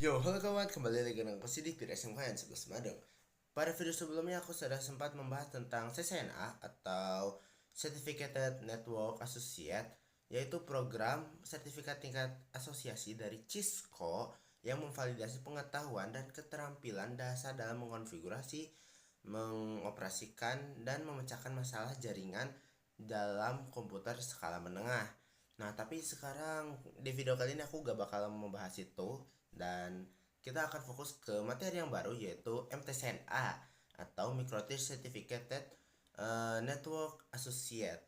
Yo, halo kawan, kembali lagi dengan aku Sidik di SMKN 11 Madang. Pada video sebelumnya aku sudah sempat membahas tentang CCNA atau Certificated Network Associate, yaitu program sertifikat tingkat asosiasi dari Cisco yang memvalidasi pengetahuan dan keterampilan dasar dalam mengonfigurasi, mengoperasikan, dan memecahkan masalah jaringan dalam komputer skala menengah. Nah, tapi sekarang di video kali ini aku gak bakal membahas itu, dan kita akan fokus ke materi yang baru yaitu MTCNA atau Microtik Certificated Network Associate,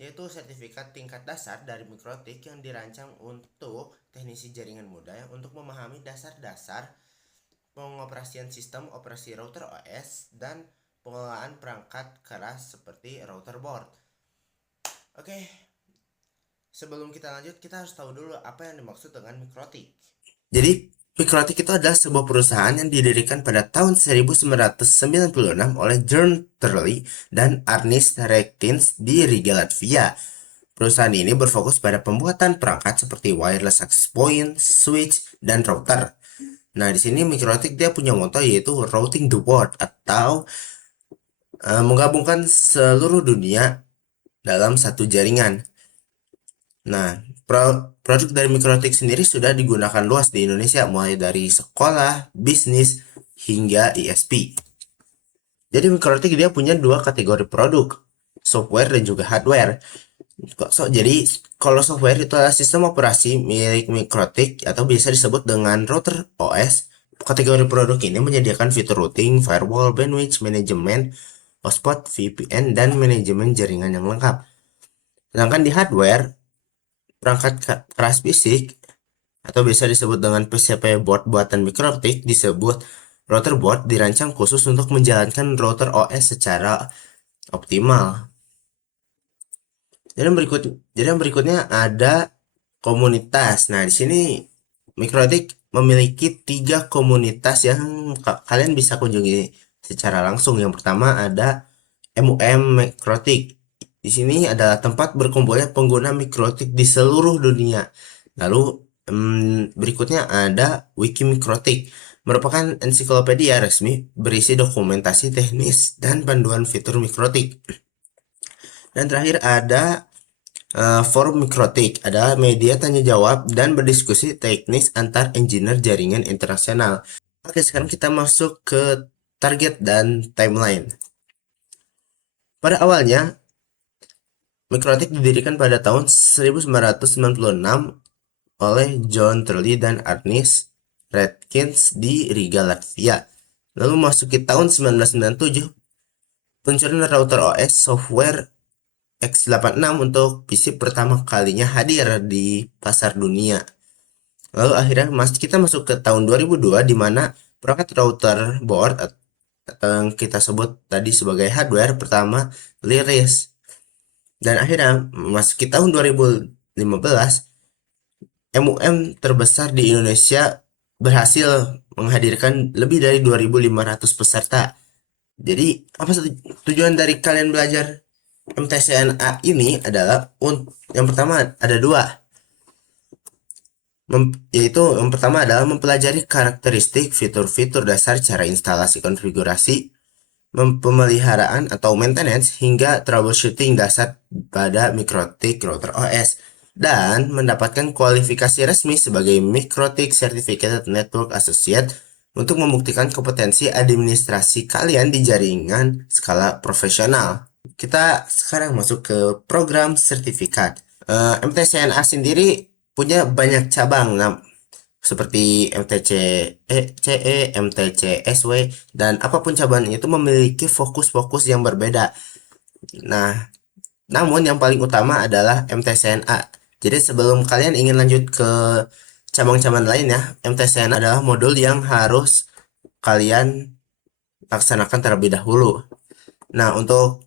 yaitu sertifikat tingkat dasar dari mikrotik yang dirancang untuk teknisi jaringan muda yang untuk memahami dasar-dasar pengoperasian sistem operasi router OS dan pengelolaan perangkat keras seperti router board. Oke, sebelum kita lanjut, kita harus tahu dulu apa yang dimaksud dengan mikrotik. Jadi, Mikrotik itu adalah sebuah perusahaan yang didirikan pada tahun 1996 oleh John Turley dan Ernest Rektins di Riga, Latvia. Perusahaan ini berfokus pada pembuatan perangkat seperti wireless access point, switch, dan router. Nah, di sini Mikrotik dia punya moto yaitu routing the world atau menggabungkan seluruh dunia dalam satu jaringan. Nah, produk dari Mikrotik sendiri sudah digunakan luas di Indonesia, mulai dari sekolah, bisnis, hingga ISP. Jadi Mikrotik dia punya dua kategori produk, software dan juga hardware. Jadi kalau software itu adalah sistem operasi milik Mikrotik atau biasa disebut dengan router OS. Kategori produk ini menyediakan fitur routing, firewall, bandwidth management, hotspot, VPN, dan manajemen jaringan yang lengkap. Sedangkan di hardware, perangkat keras fisik atau bisa disebut dengan PCB board buatan Mikrotik disebut router board dirancang khusus untuk menjalankan router OS secara optimal. Jadi yang berikutnya ada komunitas. Nah, di sini Mikrotik memiliki 3 komunitas yang kalian bisa kunjungi secara langsung. Yang pertama ada MUM Mikrotik. Di sini adalah tempat berkumpulnya pengguna Mikrotik di seluruh dunia. Lalu berikutnya ada Wiki Mikrotik, merupakan ensiklopedia resmi berisi dokumentasi teknis dan panduan fitur Mikrotik. Dan terakhir ada forum Mikrotik, adalah media tanya jawab dan berdiskusi teknis antar engineer jaringan internasional. Oke, sekarang kita masuk ke target dan timeline. Pada awalnya, Mikrotik didirikan pada tahun 1996 oleh John Turley dan Ernest Redkins di Riga, Latvia. Lalu masuki tahun 1997, peluncuran router OS software X86 untuk PC pertama kalinya hadir di pasar dunia. Lalu akhirnya kita masuk ke tahun 2002 di mana perangkat router board atau yang kita sebut tadi sebagai hardware pertama rilis. Dan akhirnya masuk ke tahun 2015, MUM terbesar di Indonesia berhasil menghadirkan lebih dari 2.500 peserta. Jadi, apa tujuan dari kalian belajar MTCNA ini adalah yang pertama ada dua, yaitu yang pertama adalah mempelajari karakteristik fitur-fitur dasar cara instalasi konfigurasi, pemeliharaan atau maintenance, hingga troubleshooting dasar pada Mikrotik Router OS, dan mendapatkan kualifikasi resmi sebagai Mikrotik Certificated Network Associate untuk membuktikan kompetensi administrasi kalian di jaringan skala profesional. Kita sekarang masuk ke program sertifikat. MTCNA sendiri punya banyak cabang, seperti MTC CE, MTC SW, dan apapun cabangnya itu memiliki fokus-fokus yang berbeda. Nah, namun yang paling utama adalah MTCNA. Jadi sebelum kalian ingin lanjut ke cabang-cabang lainnya, MTCNA adalah modul yang harus kalian laksanakan terlebih dahulu. Nah, untuk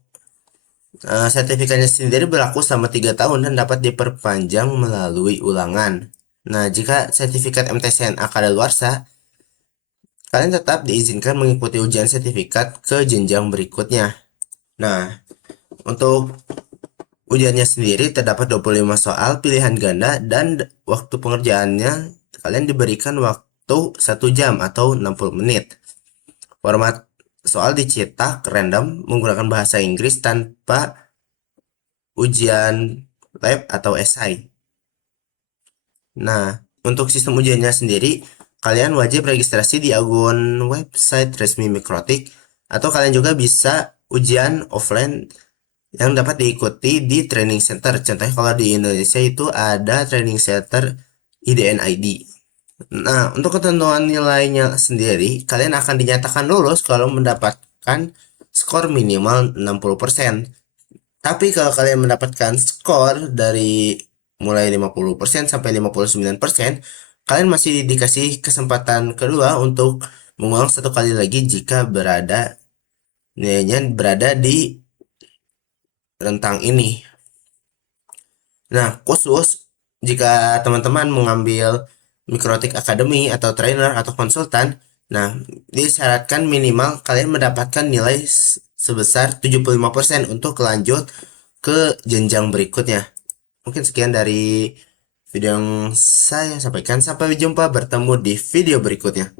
sertifikatnya sendiri berlaku selama 3 tahun dan dapat diperpanjang melalui ulangan. Nah, jika sertifikat MTCNA kadaluarsa, kalian tetap diizinkan mengikuti ujian sertifikat ke jenjang berikutnya. Nah, untuk ujiannya sendiri terdapat 25 soal pilihan ganda dan waktu pengerjaannya kalian diberikan waktu waktu 1 jam atau 60 menit. Format soal dicetak random menggunakan bahasa Inggris tanpa ujian lab atau esai. Nah, untuk sistem ujiannya sendiri, kalian wajib registrasi di akun website resmi Mikrotik, atau kalian juga bisa ujian offline yang dapat diikuti di training center. Contohnya kalau di Indonesia itu ada training center IDN ID. Nah, untuk ketentuan nilainya sendiri, kalian akan dinyatakan lulus kalau mendapatkan skor minimal 60%. Tapi kalau kalian mendapatkan skor dari mulai 50% sampai 59%, kalian masih dikasih kesempatan kedua untuk mengulang 1 kali lagi jika nilainya berada di rentang ini. Nah, khusus jika teman-teman mengambil Mikrotik Academy atau trainer atau konsultan, nah, disyaratkan minimal kalian mendapatkan nilai sebesar 75% untuk lanjut ke jenjang berikutnya. Mungkin sekian dari video yang saya sampaikan. Sampai jumpa bertemu di video berikutnya.